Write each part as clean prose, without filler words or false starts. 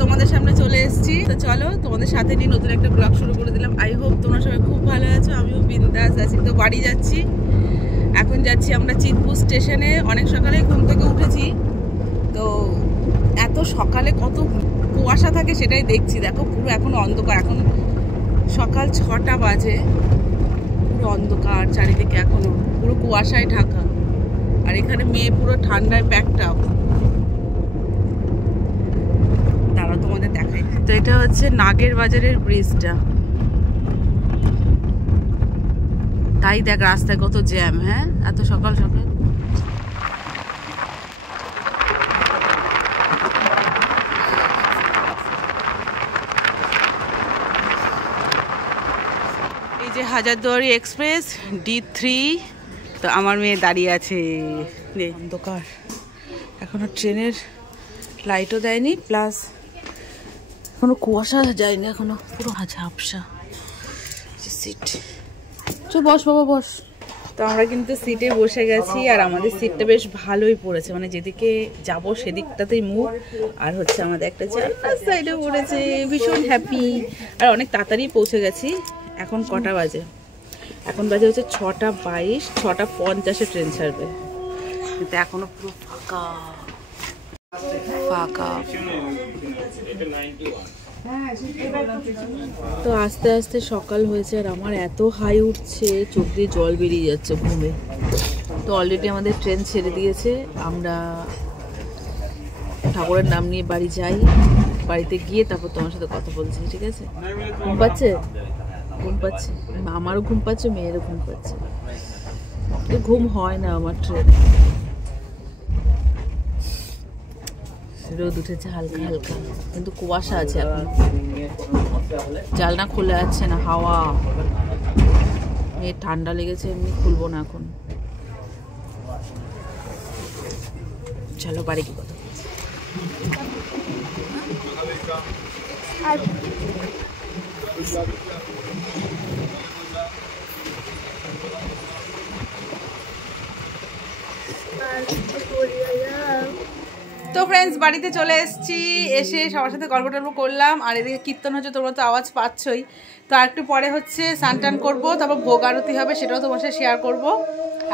তোমাদের সামনে চলে এসেছি। তো চলো তোমাদের সাথে নিয়ে নতুন একটা ব্লগ শুরু করে দিলাম। আই হোপ তোমরা সবাই খুব ভালো আছো, আমিও বিন্দাস আছি। তো বাড়ি যাচ্ছি, এখন যাচ্ছি আমরা চিতপুর স্টেশনে। অনেক সকালে ঘুম থেকে উঠেছি, তো এত সকালে কত কুয়াশা থাকে সেটাই দেখছি। দেখো পুরো এখন অন্ধকার, এখন সকাল 6টা বাজে, পুরো অন্ধকার চারিদিকে, এখনো পুরো কুয়াশায় ঢাকা। আর এখানে মেয়ে পুরো ঠান্ডায় প্যাকড আপ। দাঁড়াও তোমাদের দেখাই। তো এটা হচ্ছে নাগের বাজারের ব্রিজটা, তাই দেখ রাস্তায় কত জ্যাম। হ্যাঁ, এত সকাল সকাল। এই যে হাজারদুয়ারি এক্সপ্রেস D3। তো আমার মেয়ে দাঁড়িয়ে আছে, অন্ধকার, এখনো ট্রেনের লাইটও দেয়নি, প্লাস এখনো কুয়াশা যায়নি, এখনো পুরো ঝাপসা। সিট, চল বস বাবা বস। তো আমরা কিন্তু সিটে বসে গেছি, আর আমাদের সিটটা বেশ ভালোই পড়েছে, মানে যেদিকে যাব সেদিকটাতেই মুখ। আর হচ্ছে আমাদের একটা জানলার সাইডে পড়েছে, ভীষণ হ্যাপি। আর অনেক তাড়াতাড়ি পৌঁছে গেছি। এখন কটা বাজে? এখন বাজে হচ্ছে 6:22, 6:50 ট্রেন ছাড়বে, কিন্তু এখনো পুরো ফাঁকা ফাঁকা। তো আস্তে আস্তে সকাল হয়েছে, আর আমার এত হাই উঠছে, চোখ দিয়ে জল বেরিয়ে যাচ্ছে ঘুমে। তো অলরেডি আমাদের ট্রেন ছেড়ে দিয়েছে। আমরা ঠাকুরের নাম নিয়ে বাড়ি যাই, বাড়িতে গিয়ে তারপর তোমার সাথে কথা বলছি, ঠিক আছে? ঘুম পাচ্ছে? ঘুম পাচ্ছে, আমারও ঘুম পাচ্ছে, মেয়েরও ঘুম পাচ্ছে। ঘুম হয় না আমার ট্রেনে। রোদ উঠেছে হালকা হালকা, কিন্তু কুয়াশা আছে এখন। জানলা খুলে যাচ্ছে না, হাওয়া। মেয়ের ঠান্ডা লেগেছে, এমনি খুলবো না এখন। চলো বাড়ি কি কথা। তো ফ্রেন্ডস, বাড়িতে চলে এসেছি। এসে সবার সাথে গল্প টল্প করলাম, আর এদিকে কীর্তন হচ্ছে, তোমরা তো আওয়াজ পাচ্ছই। তো আর একটু পরে হচ্ছে স্নান টান করবো, তারপর ভোগ আরতি হবে, সেটাও তোমার সাথে শেয়ার করব।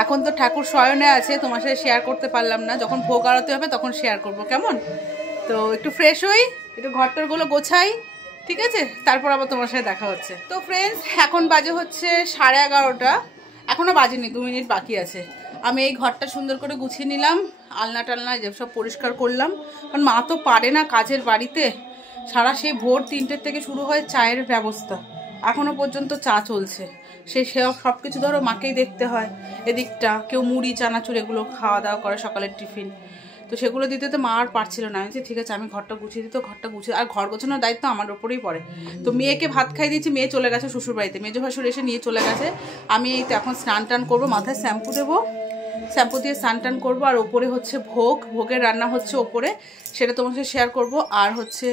এখন তো ঠাকুর শয়নে আছে, তোমার সাথে শেয়ার করতে পারলাম না। যখন ভোগ আরতি হবে তখন শেয়ার করব, কেমন? তো একটু ফ্রেশ হই, একটু ঘরটরগুলো গোছাই, ঠিক আছে? তারপর আবার তোমার সাথে দেখা হচ্ছে। তো ফ্রেন্ডস, এখন বাজে হচ্ছে 11:30, এখনও বাজেনি, 2 মিনিট বাকি আছে। আমি এই ঘরটা সুন্দর করে গুছিয়ে নিলাম, আলনা টালনা সব পরিষ্কার করলাম। কারণ মা তো পারে না কাজের বাড়িতে, সারা সেই ভোর 3টের থেকে শুরু হয় চায়ের ব্যবস্থা, এখনও পর্যন্ত চা চলছে। সব কিছু ধরো মাকেই দেখতে হয়। এদিকটা কেউ মুড়ি চানাচুর এগুলো খাওয়া দাওয়া করে, সকালের টিফিন, তো সেগুলো দিতে তো মা আর পারছিল না। আমি ঠিক আছে, আমি ঘরটা গুছিয়ে দিত, ঘরটা গুছিয়ে, আর ঘর গোছানোর দায়িত্ব আমার ওপরেই পড়ে। তো মেয়েকে ভাত খাই দিয়েছি, মেয়ে চলে গেছে শ্বশুরবাড়িতে, মেজো ভাসুর এসে নিয়ে চলে গেছে। আমি এই তো এখন স্নান টান করবো, মাথায় শ্যাম্পু দেবো, শ্যাম্পু দিয়ে স্নান টান করবো। আর ওপরে হচ্ছে ভোগের রান্না হচ্ছে ওপরে, সেটা তোমার সাথে শেয়ার করবো। আর হচ্ছে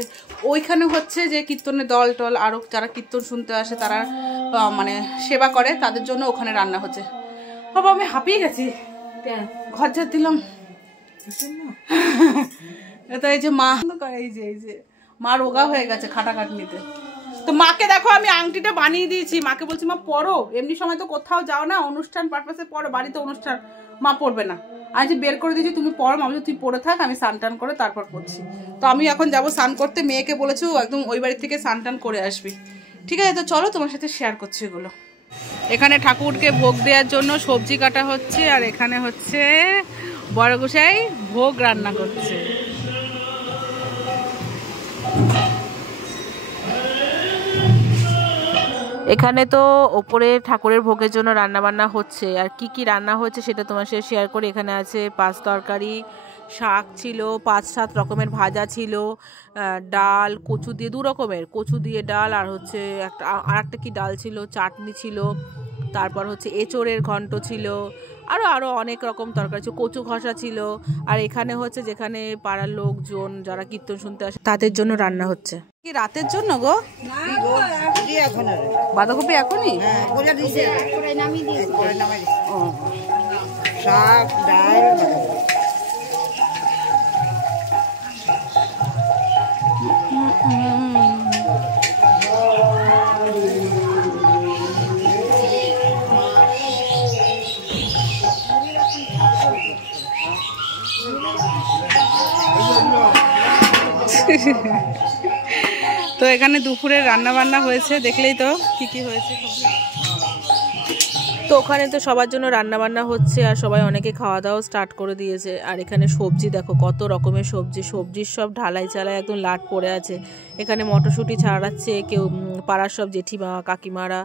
ওইখানে হচ্ছে যে কীর্তনের দল টল, আরও যারা কীর্তন শুনতে আসে, তারা মানে সেবা করে, তাদের জন্য ওখানে রান্না হচ্ছে। বাবা আমি হাঁপিয়ে গেছি, ঘর ঝাড় দিলাম। এটা এই যে মা করে, এই যে মা রোগা হয়ে গেছে খাটাখাটনিতে। তো মাকে দেখো আমি আংটিটা বানিয়ে দিয়েছি, মাকে বলছি মা পরো, এমনি সময় তো কোথাও যাও না, অনুষ্ঠান পারপাসে পরো, বাড়িতে অনুষ্ঠান, মা পড়বে না। আমি যে বের করে দিয়েছি, তুমি পরো। মা বলছি তুই পরে থাক, আমি স্নান টান করে তারপর পড়ছি। তো আমি এখন যাবো স্নান করতে, মেয়েকে বলেছি একদম ওই বাড়ি থেকে স্নান টান করে আসবি, ঠিক আছে? তো চলো তোমার সাথে শেয়ার করছি এগুলো। এখানে ঠাকুরকে ভোগ দেওয়ার জন্য সবজি কাটা হচ্ছে, আর এখানে হচ্ছে বড় গোসাই ভোগ রান্না করছে। এখানে তো ওপরে ঠাকুরের ভোগের জন্য রান্না বান্না হচ্ছে, আর কি কি রান্না হচ্ছে সেটা তোমার সাথে শেয়ার করি। এখানে আছে 5 তরকারি, শাক ছিল, 5-7 রকমের ভাজা ছিল, ডাল, কচু দিয়ে 2 রকমের কচু দিয়ে ডাল, আর হচ্ছে একটা কি ডাল ছিল, চাটনি ছিল, তারপর হচ্ছে এঁচোড়ের ঘন্ট ছিল, আরও অনেক রকম তরকারি ছিল, কচু ঘষা ছিল। আর এখানে হচ্ছে যেখানে পাড়ার লোকজন যারা কীর্তন শুনতে আসে তাদের জন্য রান্না হচ্ছে। কি রাতের জন্য গো? বাঁধাকপি এখনই? শাক, ডাল, তো এখানে দুপুরে রান্না বান্না হয়েছে, দেখলেই তো কি কি হয়েছে। তো ওখানে তো সবার জন্য রান্না বান্না হচ্ছে আর সবাই অনেকে খাওয়া দাওয়া স্টার্ট করে দিয়েছে। আর এখানে সবজি দেখো কত রকমের সবজির সব ঢালাই চালাই একদম লাট পড়ে আছে। এখানে মটরশুঁটি ছাড়াচ্ছে কেউ, পাড়ার সব জেঠিমা কাকিমারা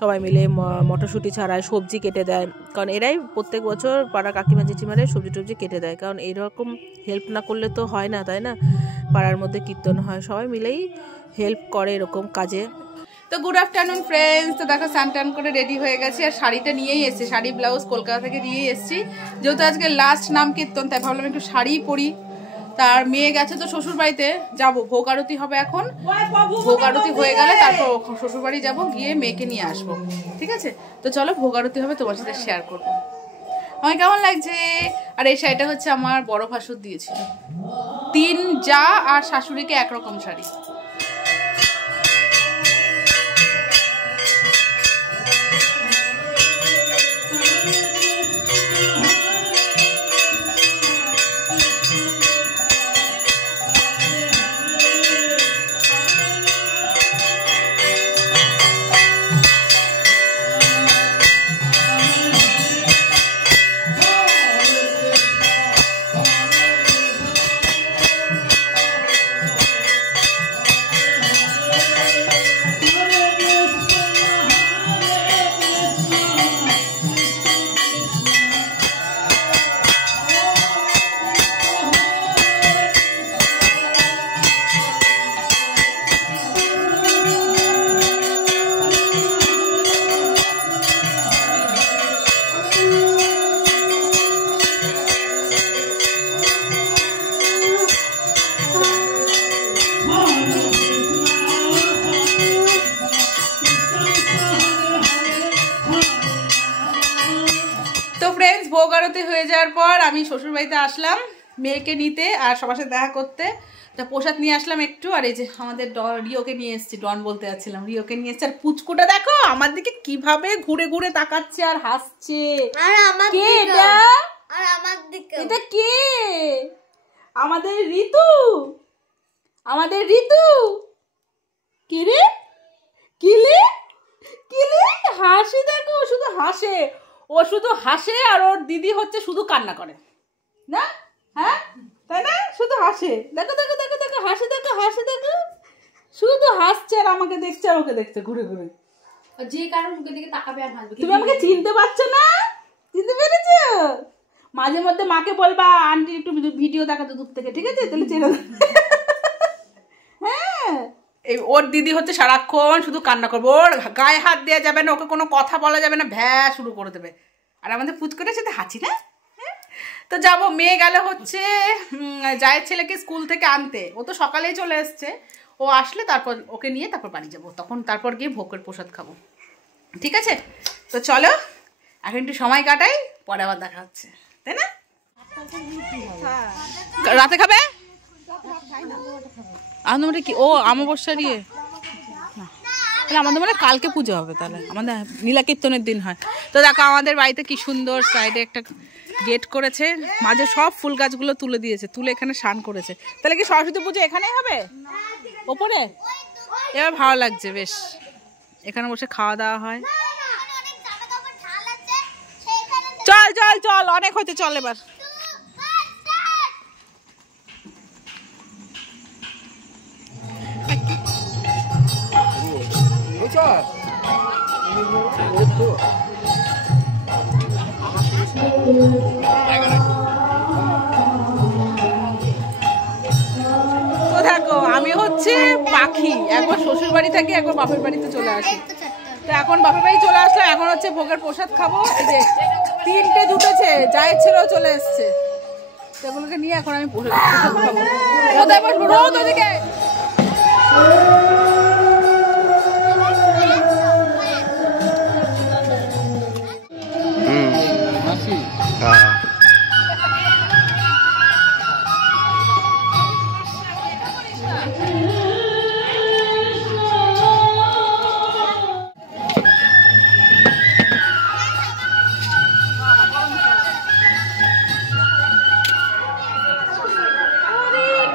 সবাই মিলে মটরশুঁটি ছাড়ায়, সবজি কেটে দেয়। কারণ এরাই প্রত্যেক বছর পাড়ার কাকিমা জেঠিমারাই সবজি টবজি কেটে দেয়, কারণ এইরকম হেল্প না করলে তো হয় না, তাই না? পাড়ার মধ্যে কীর্তন হয়, সবাই মিলেই হেল্প করে এরকম কাজে। তো গুড আফটারনুন ফ্রেন্ডস। তো দেখো স্নান টান করে রেডি হয়ে গেছি, আর শাড়িটা নিয়েই এসেছি, শাড়ি ব্লাউজ কলকাতা থেকে নিয়েই এসেছি। যেহেতু আজকে লাস্ট নাম কীর্তন, তাই ভাবলাম একটু শাড়িই পরি। তার মেয়ে গেছে তো শ্বশুর বাড়িতে, যাবো, ভোগ আরতি হবে এখন, ভোগ আরতি হয়ে গেলে তারপর শ্বশুর বাড়ি যাবো, গিয়ে মেয়েকে নিয়ে আসবো, ঠিক আছে? তো চলো ভোগ আরতি হবে, তোমার সাথে শেয়ার করবো আমার কেমন লাগছে। আর এই শাড়িটা হচ্ছে আমার বড় ভাসুর দিয়েছিল, 3 জা আর শাশুড়িকে একরকম শাড়ি। ভোগ আরতি হয়ে যাওয়ার পর আমি শ্বশুর বাড়িতে আসলাম মেয়েকে নিতে আর সবার সাথে দেখা করতে। তা প্রসাদ নিয়ে আসলাম একটু, আর এই যে আমাদের রিওকে নিয়ে এসেছি, ডন বলতে যাচ্ছিলাম, রিওকে নিয়ে এসেছি। আর পুচকুটা দেখো আমার দিকে কিভাবে ঘুরে ঘুরে তাকাচ্ছে আর হাসছে। আর আমার কে এটা? আর আমার দিকে এটা কে? আমাদের ঋতু, আমাদের ঋতু। কি রে কিলে কিলে হাসি দেখো, শুধু হাসে, ও শুধু হাসে। আর ওর দিদি হচ্ছে শুধু কান্না করে না, হ্যাঁ তাই না? শুধু হাসে, দেখো দেখো দেখো দেখো, হাসি দেখো, হাসি দেখো, শুধু হাসছে আর আমাকে দেখছে আর ওকে দেখছে ঘুরে ঘুরে। যে কারণ মুখের দিকে তাকাবে আর হাসবে। তুমি আমাকে চিনতে পারছো না? চিনতে পেরেছো? মাঝে মধ্যে মাকে বলবা আন্টি একটু ভিডিও দেখাতে দূর থেকে, ঠিক আছে? তাহলে চেনে। হ্যাঁ, এই ওর দিদি হচ্ছে সারাক্ষণ শুধু কান্না করবে, ওর গায়ে হাত দেওয়া যাবে না, ওকে কোনো কথা বলা যাবে না, ভ্যা শুরু করে দেবে। আর আমাদের পুচকুটার সাথে হাঁচি না। তো যাবো, মেয়ে গেলে হচ্ছে জায়ের ছেলেকে স্কুল থেকে আনতে, ও তো সকালেই চলে এসছে, ও আসলে তারপর ওকে নিয়ে তারপর বাড়ি যাবো, তখন তারপর গিয়ে ভোগের প্রসাদ খাবো, ঠিক আছে? তো চলো এখন একটু সময় কাটাই, পরে আবার দেখা হচ্ছে, তাই না? রাতে খাবে আমাদের কি? ও অমাবস্যার ইয়ে, তাহলে আমাদের মানে কালকে পুজো হবে, তাহলে আমাদের নীলা কীর্তনের দিন হয়। তো দেখো আমাদের বাড়িতে কি সুন্দর সাইডে একটা গেট করেছে, মাঝে সব ফুল গাছগুলো তুলে দিয়েছে, তুলে এখানে স্নান করেছে। তাহলে কি সরস্বতী পুজো এখানেই হবে ওপরে? এবার ভালো লাগছে বেশ, এখানে বসে খাওয়া দাওয়া হয়। চল চল চল, অনেক হয়েছে, চল এবার। তো দেখো আমি হচ্ছে পাখি, একবার শ্বশুর বাড়ি থেকে একবার বাপের বাড়িতে চলে আসি। তো এখন বাপের বাড়ি চলে আসলাম, এখন হচ্ছে ভোগের প্রসাদ খাবো। এই যে 3টে জুটেছে, জায়ের ছেলেও চলে এসছে, সেগুলোকে নিয়ে এখন আমি প্রসাদ খাবো। রোদ ওদিকে।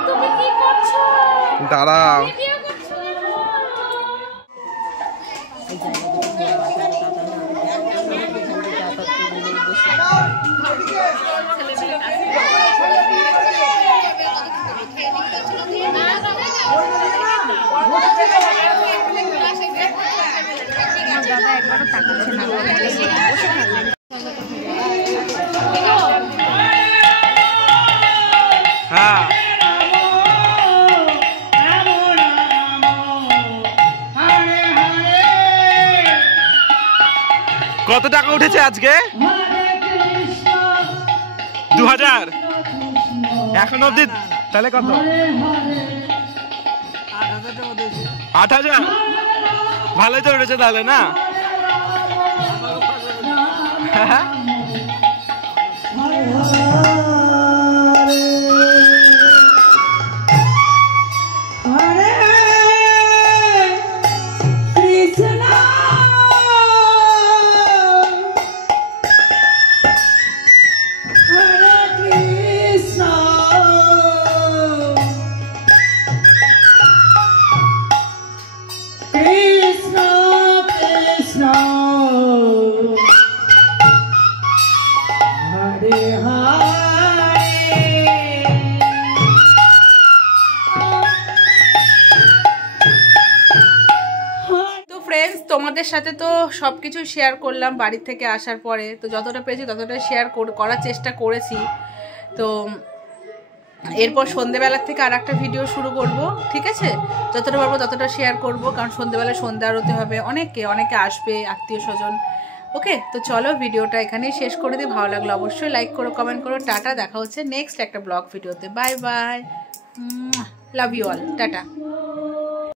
তুমি কি করছো? দাঁড়াও। দাদা একবারও তাকাচ্ছে না। হ্যাঁ কত টাকা উঠেছে আজকে? 2000 এখন অব্দি। তাহলে কত? 8000। ভালোই তো উঠেছে তাহলে না? তোমাদের সাথে তো সব কিছু শেয়ার করলাম বাড়ি থেকে আসার পরে, তো যতটা পেরেছি ততটা শেয়ার করার চেষ্টা করেছি। তো এরপর সন্ধেবেলার থেকে আর একটা ভিডিও শুরু করব, ঠিক আছে? যতটা পারবো ততটা শেয়ার করব, কারণ সন্ধেবেলায় সন্ধ্যা আরতি হবে, অনেকে আসবে আত্মীয় স্বজন। ওকে, তো চলো ভিডিওটা এখানেই শেষ করে দিই। ভালো লাগলো অবশ্যই লাইক করো, কমেন্ট করো। টাটা, দেখা হচ্ছে নেক্সট একটা ব্লগ ভিডিওতে। Bye bye, love you all, tata.